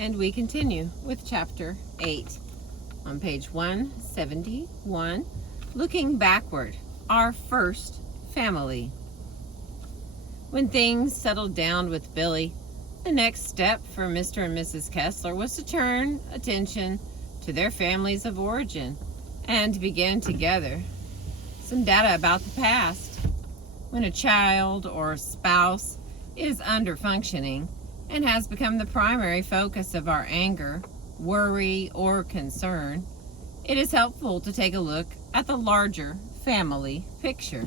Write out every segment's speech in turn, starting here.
and we continue with Chapter 8 on page 171, looking backward, our first family. When things settled down with Billy, the next step for Mr. and Mrs. Kessler was to turn attention to their families of origin and begin to gather some data about the past. When a child or spouse is under-functioning and has become the primary focus of our anger, worry, or concern, it is helpful to take a look at the larger family picture.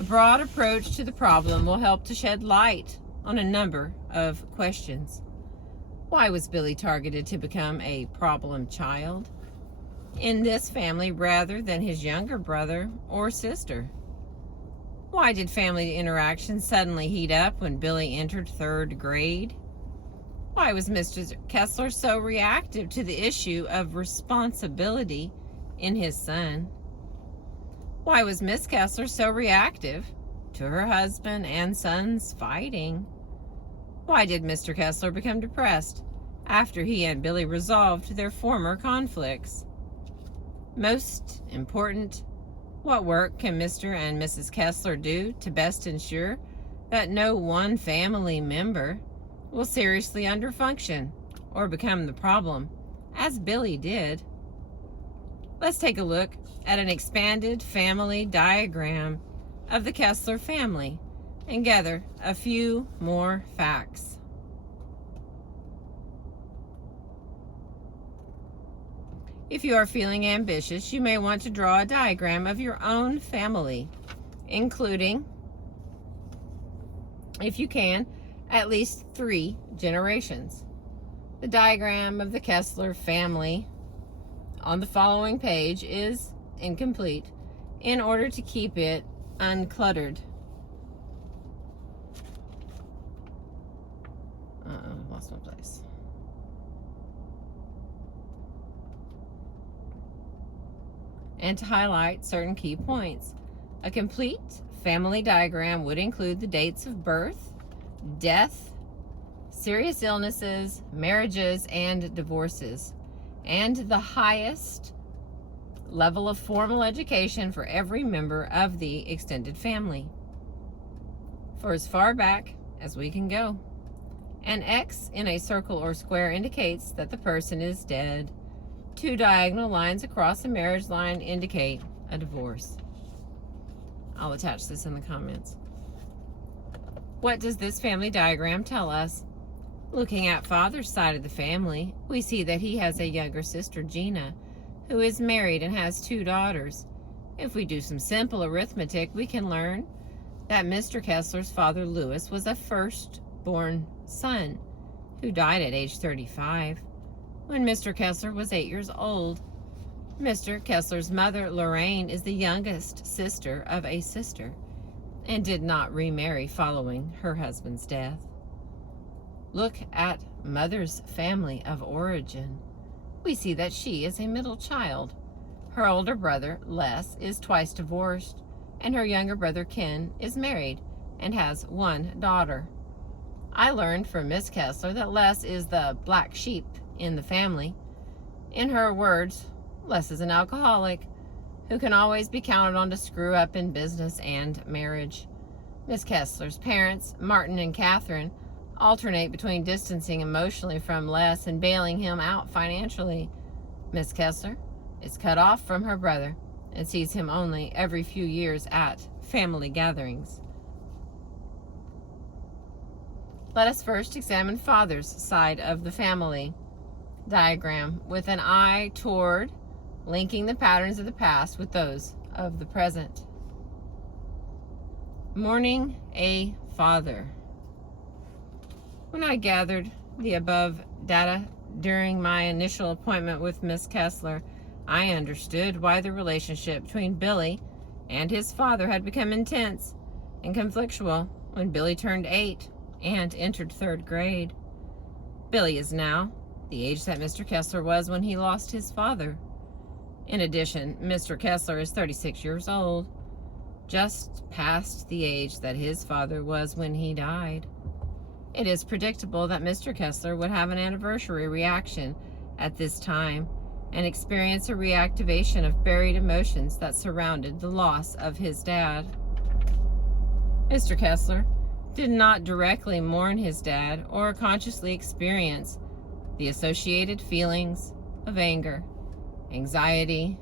A broad approach to the problem will help to shed light on a number of questions. Why was Billy targeted to become a problem child in this family rather than his younger brother or sister? Why did family interactions suddenly heat up when Billy entered 3rd grade? Why was Mr. Kessler so reactive to the issue of responsibility in his son? Why was Miss Kessler so reactive to her husband and son's fighting? Why did Mr. Kessler become depressed after he and Billy resolved their former conflicts? Most important, what work can Mr. and Mrs. Kessler do to best ensure that no one family member will seriously underfunction or become the problem, as Billy did? Let's take a look at an expanded family diagram of the Kessler family and gather a few more facts. If you are feeling ambitious, you may want to draw a diagram of your own family, including, if you can, at least 3 generations. The diagram of the Kessler family on the following page is incomplete in order to keep it uncluttered. Lost my place. And to highlight certain key points. A complete family diagram would include the dates of birth, death, serious illnesses, marriages, and divorces, and the highest level of formal education for every member of the extended family, for as far back as we can go. An X in a circle or square indicates that the person is dead. 2 diagonal lines across a marriage line indicate a divorce. I'll attach this in the comments. What does this family diagram tell us? Looking at father's side of the family, we see that he has a younger sister, Gina, who is married and has 2 daughters. If we do some simple arithmetic, we can learn that Mr. Kessler's father, Louis, was a firstborn son who died at age 35 when Mr. Kessler was 8 years old. Mr. Kessler's mother, Lorraine, is the youngest sister of a sister and did not remarry following her husband's death. Look at mother's family of origin. We see that she is a middle child. Her older brother, Les, is twice divorced, and her younger brother, Ken, is married and has 1 daughter. I learned from Miss Kessler that Les is the black sheep in the family. In her words, Les is an alcoholic who can always be counted on to screw up in business and marriage. Miss Kessler's parents, Martin and Catherine, alternate between distancing emotionally from Les and bailing him out financially. Miss Kessler is cut off from her brother and sees him only every few years at family gatherings. Let us first examine father's side of the family diagram with an eye toward linking the patterns of the past with those of the present. Mourning a father. When I gathered the above data during my initial appointment with Miss Kessler, I understood why the relationship between Billy and his father had become intense and conflictual when Billy turned 8 and entered 3rd grade. Billy is now the age that Mr. Kessler was when he lost his father. In addition, Mr. Kessler is 36 years old, just past the age that his father was when he died. It is predictable that Mr. Kessler would have an anniversary reaction at this time and experience a reactivation of buried emotions that surrounded the loss of his dad. Mr. Kessler did not directly mourn his dad or consciously experience the associated feelings of anger, anxiety,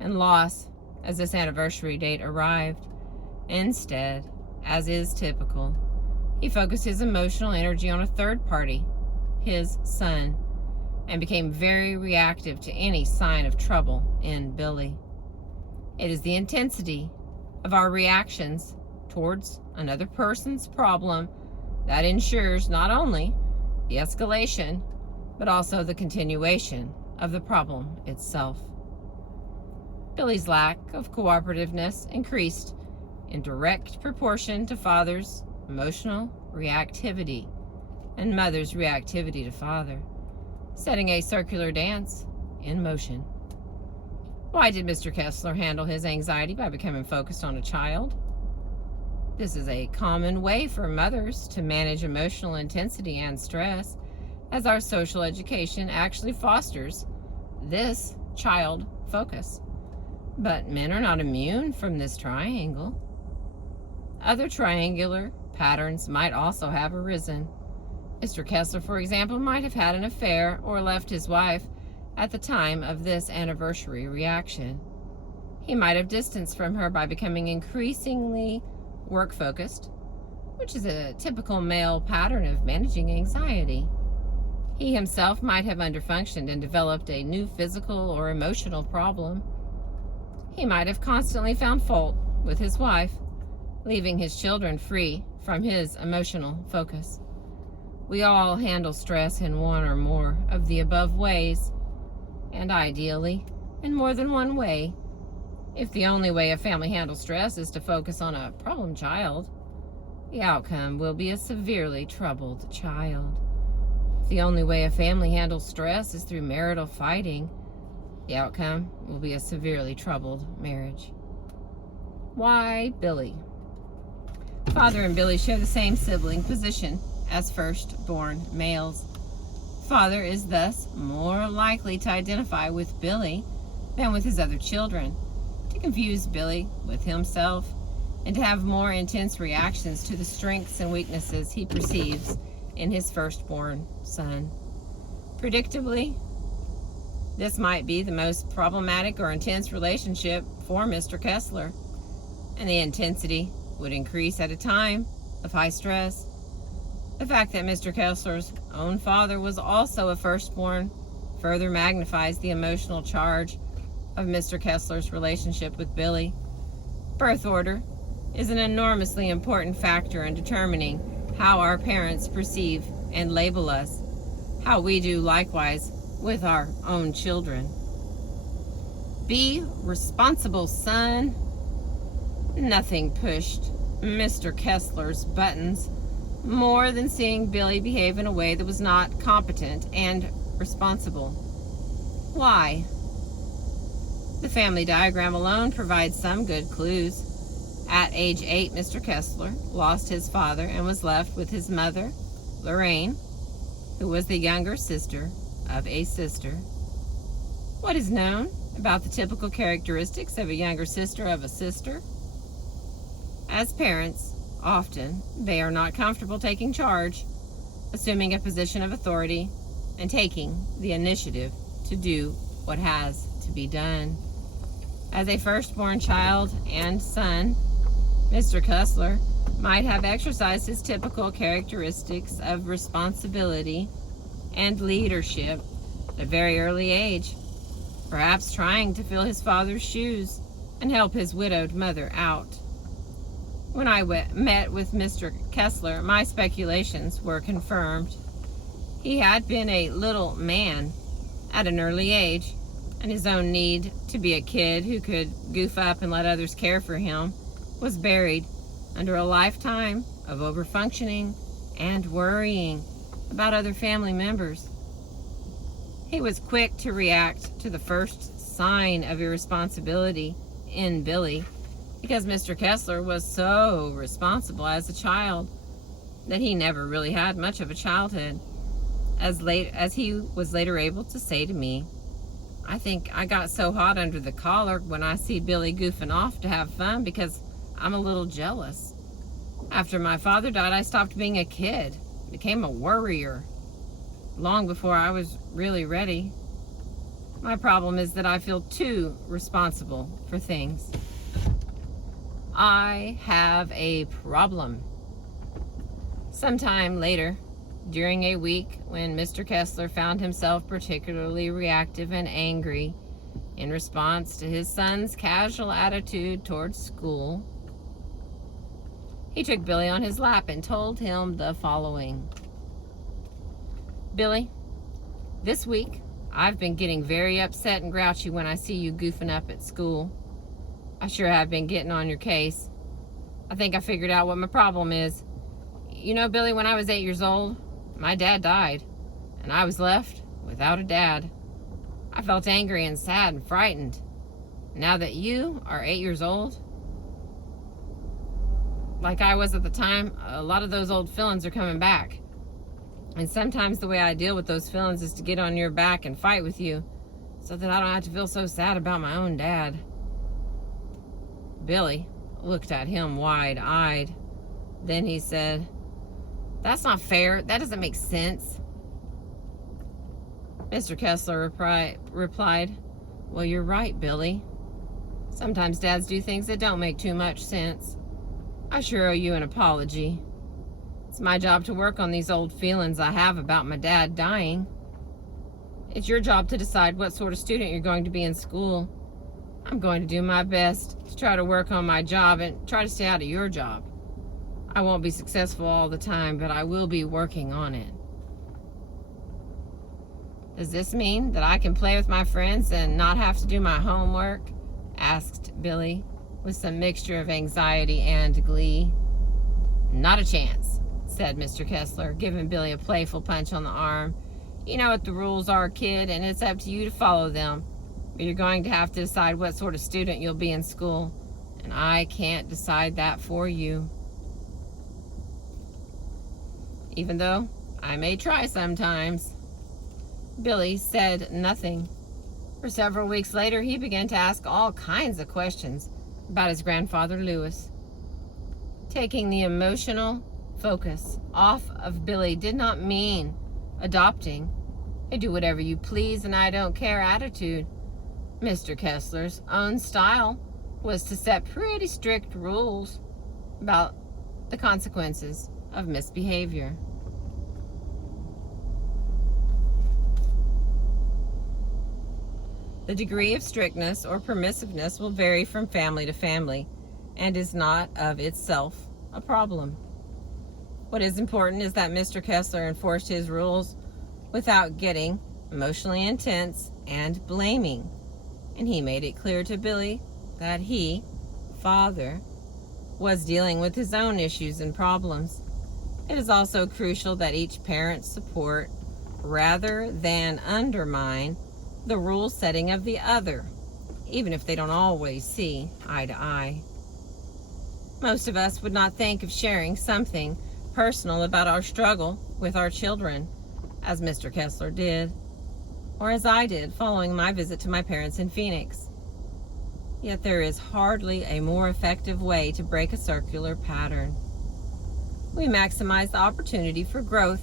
and loss as this anniversary date arrived. Instead, as is typical, he focused his emotional energy on a third party, his son, and became very reactive to any sign of trouble in Billy. It is the intensity of our reactions towards another person's problem that ensures not only the escalation, but also the continuation of the problem itself. Billy's lack of cooperativeness increased in direct proportion to father's emotional reactivity and mother's reactivity to father, setting a circular dance in motion. Why did Mr. Kessler handle his anxiety by becoming focused on a child? This is a common way for mothers to manage emotional intensity and stress, as our social education actually fosters this child focus. But men are not immune from this triangle. Other triangular patterns might also have arisen. Mr. Kessler, for example, might have had an affair or left his wife at the time of this anniversary reaction. He might have distanced from her by becoming increasingly work-focused, which is a typical male pattern of managing anxiety. He himself might have underfunctioned and developed a new physical or emotional problem. He might have constantly found fault with his wife, leaving his children free from his emotional focus. We all handle stress in one or more of the above ways, and ideally, in more than one way. If the only way a family handles stress is to focus on a problem child, the outcome will be a severely troubled child. If the only way a family handles stress is through marital fighting, the outcome will be a severely troubled marriage. Why Billy? Father and Billy share the same sibling position as firstborn males. Father is thus more likely to identify with Billy than with his other children, to confuse Billy with himself, and to have more intense reactions to the strengths and weaknesses he perceives in his firstborn son. Predictably, this might be the most problematic or intense relationship for Mr. Kessler, and the intensity would increase at a time of high stress. The fact that Mr. Kessler's own father was also a firstborn further magnifies the emotional charge of Mr. Kessler's relationship with Billy. Birth order is an enormously important factor in determining how our parents perceive and label us, how we do likewise with our own children. Be responsible, son. Nothing pushed Mr. Kessler's buttons more than seeing Billy behave in a way that was not competent and responsible. Why? The family diagram alone provides some good clues. At age 8, Mr. Kessler lost his father and was left with his mother, Lorraine, who was the younger sister of a sister. What is known about the typical characteristics of a younger sister of a sister? As parents, often they are not comfortable taking charge, assuming a position of authority, and taking the initiative to do what has to be done. As a firstborn child and son, Mr. Kessler might have exercised his typical characteristics of responsibility and leadership at a very early age, perhaps trying to fill his father's shoes and help his widowed mother out. When I met with Mr. Kessler, my speculations were confirmed. He had been a little man at an early age, and his own need to be a kid who could goof up and let others care for him was buried under a lifetime of overfunctioning and worrying about other family members. He was quick to react to the first sign of irresponsibility in Billy because Mr. Kessler was so responsible as a child. that he never really had much of a childhood. As he was later able to say to me, I think I got so hot under the collar when I see Billy goofing off to have fun because I'm a little jealous. After my father died, I stopped being a kid, became a worrier, long before I was really ready. My problem is that I feel too responsible for things. I have a problem. Sometime later, during a week when Mr. Kessler found himself particularly reactive and angry in response to his son's casual attitude towards school, he took Billy on his lap and told him the following. Billy, this week I've been getting very upset and grouchy when I see you goofing up at school. I sure have been getting on your case. I think I figured out what my problem is. You know, Billy, when I was 8 years old, my dad died, and I was left without a dad. I felt angry and sad and frightened. Now that you are 8 years old, like I was at the time, a lot of those old feelings are coming back. And sometimes the way I deal with those feelings is to get on your back and fight with you so that I don't have to feel so sad about my own dad. Billy looked at him wide-eyed. Then he said, That's not fair. That doesn't make sense. Mr. Kessler replied, Well, you're right, Billy. Sometimes dads do things that don't make too much sense. I sure owe you an apology. It's my job to work on these old feelings I have about my dad dying. It's your job to decide what sort of student you're going to be in school. I'm going to do my best to try to work on my job and try to stay out of your job. I won't be successful all the time, but I will be working on it. Does this mean that I can play with my friends and not have to do my homework? Asked Billy, with some mixture of anxiety and glee. Not a chance, said Mr. Kessler, giving Billy a playful punch on the arm. You know what the rules are, kid, and it's up to you to follow them. But you're going to have to decide what sort of student you'll be in school, and I can't decide that for you. Even though I may try sometimes. Billy said nothing. For several weeks later, he began to ask all kinds of questions about his grandfather, Lewis. Taking the emotional focus off of Billy did not mean adopting a do whatever you please and I don't care attitude. Mr. Kessler's own style was to set pretty strict rules about the consequences of misbehavior. The degree of strictness or permissiveness will vary from family to family and is not of itself a problem. What is important is that Mr. Kessler enforced his rules without getting emotionally intense and blaming, and he made it clear to Billy that he, father, was dealing with his own issues and problems. It is also crucial that each parent support rather than undermine the rule setting of the other, even if they don't always see eye to eye. Most of us would not think of sharing something personal about our struggle with our children, as Mr. Kessler did, or as I did following my visit to my parents in Phoenix. Yet there is hardly a more effective way to break a circular pattern. We maximize the opportunity for growth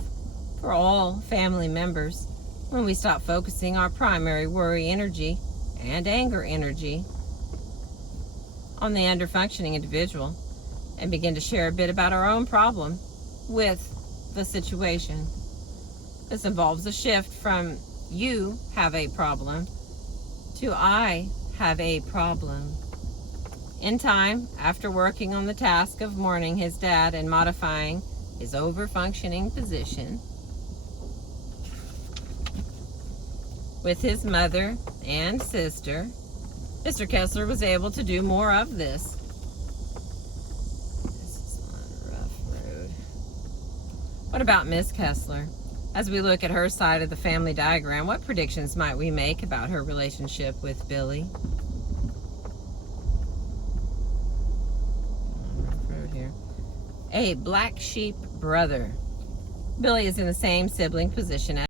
for all family members when we stop focusing our primary worry energy and anger energy on the under-functioning individual and begin to share a bit about our own problem with the situation. This involves a shift from you have a problem to I have a problem. In time, after working on the task of mourning his dad and modifying his over-functioning position with his mother and sister, Mr. Kessler was able to do more of this. This is one rough road. What about Miss Kessler? As we look at her side of the family diagram, what predictions might we make about her relationship with Billy? Rough road here. A black sheep brother. Billy is in the same sibling position